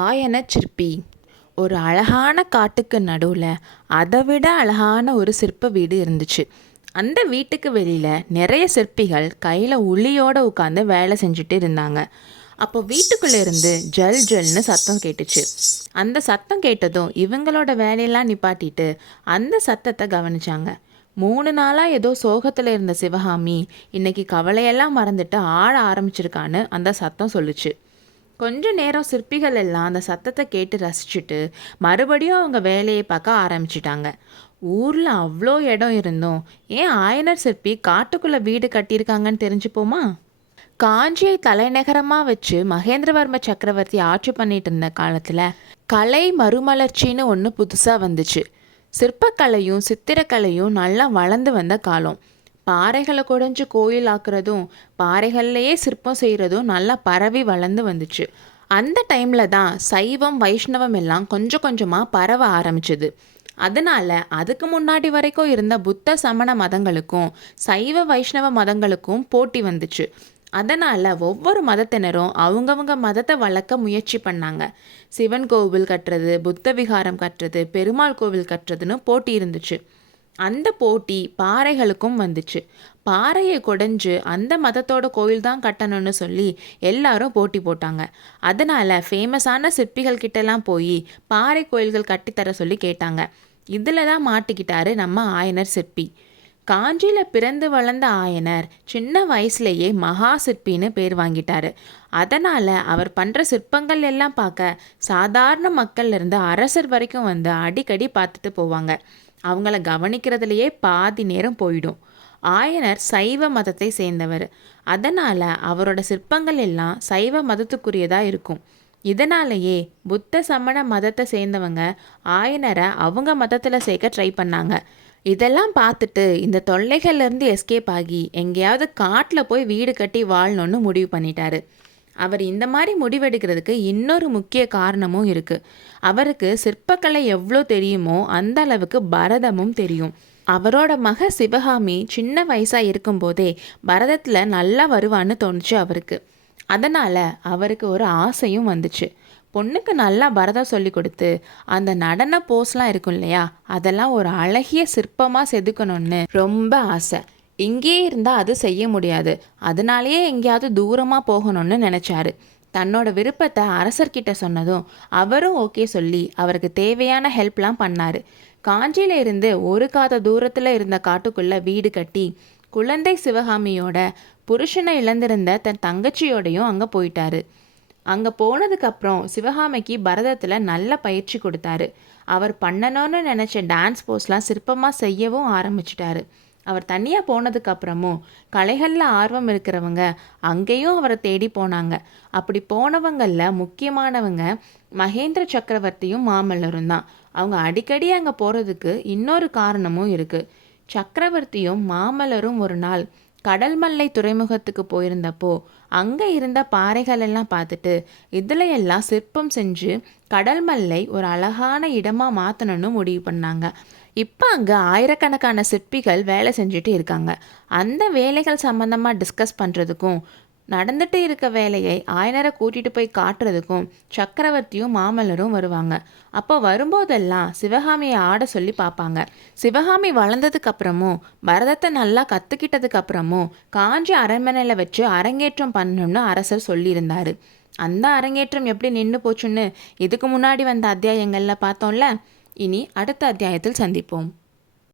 ஆயன சிற்பி. ஒரு அழகான காட்டுக்கு நடுவில் அதை விட அழகான ஒரு சிற்ப வீடு இருந்துச்சு. அந்த வீட்டுக்கு வெளியில் நிறைய சிற்பிகள் கையில் உளியோடு உட்காந்து வேலை செஞ்சுட்டு இருந்தாங்க. அப்போ வீட்டுக்குள்ளே இருந்து ஜல் ஜல்னு சத்தம் கேட்டுச்சு. அந்த சத்தம் கேட்டதும் இவங்களோட வேலையெல்லாம் நிப்பாட்டிட்டு அந்த சத்தத்தை கவனிச்சாங்க. 3 நாளாக ஏதோ சோகத்தில் இருந்த சிவகாமி இன்னைக்கு கவலையெல்லாம் மறந்துட்டு ஆட ஆரம்பிச்சிருக்கான்னு அந்த சத்தம் சொல்லுச்சு. கொஞ்ச நேரம் சிற்பிகள் எல்லாம் அந்த சத்தத்தை கேட்டு ரசிச்சுட்டு மறுபடியும் அவங்க வேலையை பார்க்க ஆரம்பிச்சிட்டாங்க. ஊரில் அவ்வளோ இடம் இருந்தோம் ஏன் ஆயனர் சிற்பி காட்டுக்குள்ளே வீடு கட்டியிருக்காங்கன்னு தெரிஞ்சுப்போமா? காஞ்சியை தலைநகரமாக வச்சு மகேந்திரவர்ம சக்கரவர்த்தி ஆட்சி பண்ணிட்டு இருந்த காலத்தில் கலை மறுமலர்ச்சின்னு ஒன்று புதுசாக வந்துச்சு. சிற்பக்கலையும் சித்திரக்கலையும் நல்லா வளர்ந்து வந்த காலம். பாறைகளை குடைஞ்சு கோயில் ஆக்குறதும் பாறைகள்லையே சிற்பம் செய்கிறதும் நல்லா பரவி வளர்ந்து வந்துச்சு. அந்த டைமில் தான் சைவம் வைஷ்ணவம் எல்லாம் கொஞ்சம் கொஞ்சமாக பரவ ஆரம்பிச்சுது. அதனால் அதுக்கு முன்னாடி வரைக்கும் இருந்த புத்த சமண மதங்களுக்கும் சைவ வைஷ்ணவ மதங்களுக்கும் போட்டி வந்துச்சு. அதனால் ஒவ்வொரு மதத்தினரும் அவங்கவுங்க மதத்தை வளர்க்க முயற்சி பண்ணாங்க. சிவன் கோவில் கட்டுறது, புத்த விகாரம் கட்டுறது, பெருமாள் கோவில் கட்டுறதுன்னு போட்டி இருந்துச்சு. அந்த போட்டி பாறைகளுக்கும் வந்துச்சு. பாறையை குடைஞ்சு அந்த மதத்தோட கோயில் தான் கட்டணும்னு சொல்லி எல்லாரும் போட்டி போட்டாங்க. அதனால் ஃபேமஸான சிற்பிகள் கிட்டலாம் போய் பாறை கோயில்கள் கட்டித்தர சொல்லி கேட்டாங்க. இதில் தான் மாட்டிக்கிட்டாரு நம்ம ஆயனர் சிற்பி. காஞ்சியில் பிறந்து வளர்ந்த ஆயனர் சின்ன வயசுலேயே மகா சிற்பின்னு பேர் வாங்கிட்டாரு. அதனால் அவர் பண்ணுற சிற்பங்கள் எல்லாம் பார்க்க சாதாரண மக்கள்லேருந்து அரசர் வரைக்கும் வந்து அடிக்கடி பார்த்துட்டு போவாங்க. அவங்கள கவனிக்கிறதுலையே பாதி நேரம் போயிடும். ஆயனர் சைவ மதத்தை சேர்ந்தவர். அதனால் அவரோட சிற்பங்கள் எல்லாம் சைவ மதத்துக்குரியதாக இருக்கும். இதனாலேயே புத்த சமண மதத்தை சேர்ந்தவங்க ஆயனரை அவங்க மதத்தில் சேர்க்க ட்ரை பண்ணாங்க. இதெல்லாம் பார்த்துட்டு இந்த தொல்லைகள்லேருந்து எஸ்கேப் ஆகி எங்கேயாவது காட்டில் போய் வீடு கட்டி வாழணும்னு முடிவு பண்ணிட்டாரு. அவர் இந்த மாதிரி முடிவெடுக்கிறதுக்கு இன்னொரு முக்கிய காரணமும் இருக்குது. அவருக்கு சிற்பக்கலை எவ்வளோ தெரியுமோ அந்த அளவுக்கு பரதமும் தெரியும். அவரோட மக சிவகாமி சின்ன வயசாக இருக்கும்போதே பரதத்தில் நல்லா வருவான்னு தோணுச்சு அவருக்கு. அதனால் அவருக்கு ஒரு ஆசையும் வந்துச்சு. பொண்ணுக்கு நல்லா பரதம் சொல்லி கொடுத்து அந்த நடன போஸ்லாம் இருக்கும் இல்லையா, அதெல்லாம் ஒரு அழகிய சிற்பமாக செதுக்கணும்னு ரொம்ப ஆசை. இங்கேயே இருந்தால் அது செய்ய முடியாது. அதனாலேயே எங்கேயாவது தூரமாக போகணும்னு நினச்சாரு. தன்னோட விருப்பத்தை அரசர்கிட்ட சொன்னதும் அவரும் ஓகே சொல்லி அவருக்கு தேவையான ஹெல்ப்லாம் பண்ணார். காஞ்சியில இருந்து ஒரு காத தூரத்தில் இருந்த காட்டுக்குள்ளே வீடு கட்டி குழந்தை சிவகாமியோட புருஷனை இழந்திருந்த தன் தங்கச்சியோடையும் அங்கே போயிட்டாரு. அங்கே போனதுக்கப்புறம் சிவகாமிக்கு பரதத்தில் நல்ல பயிற்சி கொடுத்தாரு. அவர் பண்ணணும்னு நினச்ச டான்ஸ் போஸ்லாம் சிற்பமாக செய்யவும் ஆரம்பிச்சிட்டாரு. அவர் தனியாக போனதுக்கப்புறமும் கலைகளில் ஆர்வம் இருக்கிறவங்க அங்கேயும் அவரை தேடி போனாங்க. அப்படி போனவங்களில் முக்கியமானவங்க மகேந்திர சக்கரவர்த்தியும் மாமல்லரும் தான். அவங்க அடிக்கடி அங்கே போகிறதுக்கு இன்னொரு காரணமும் இருக்குது. சக்கரவர்த்தியும் மாமல்லரும் ஒரு நாள் கடல்மல்லை துறைமுகத்துக்கு போயிருந்தப்போ அங்கே இருந்த பாறைகள் எல்லாம் பார்த்துட்டு இதில் எல்லாம் சிற்பம் செஞ்சு கடல்மல்லை ஒரு அழகான இடமாக மாற்றணும்னு முடிவு பண்ணாங்க. இப்போ அங்கே ஆயிரக்கணக்கான சிற்பிகள் வேலை செஞ்சுட்டு இருக்காங்க. அந்த வேலைகள் சம்மந்தமாக டிஸ்கஸ் பண்ணுறதுக்கும் நடந்துட்டு இருக்க வேலையை ஆயனரை கூட்டிகிட்டு போய் காட்டுறதுக்கும் சக்கரவர்த்தியும் மாமல்லரும் வருவாங்க. அப்போ வரும்போதெல்லாம் சிவகாமியை ஆட சொல்லி பார்ப்பாங்க. சிவகாமி வளர்ந்ததுக்கு அப்புறமும் பரதத்தை நல்லா கற்றுக்கிட்டதுக்கு அப்புறமும் காஞ்சி அரண்மனையில் வச்சு அரங்கேற்றம் பண்ணணும்னு அரசர் சொல்லியிருந்தார். அந்த அரங்கேற்றம் எப்படி நின்று போச்சுன்னு இதுக்கு முன்னாடி வந்த அத்தியாயங்களில் பார்த்தோம்ல. இனி அடுத்த அத்தியாயத்தில் சந்திப்போம்.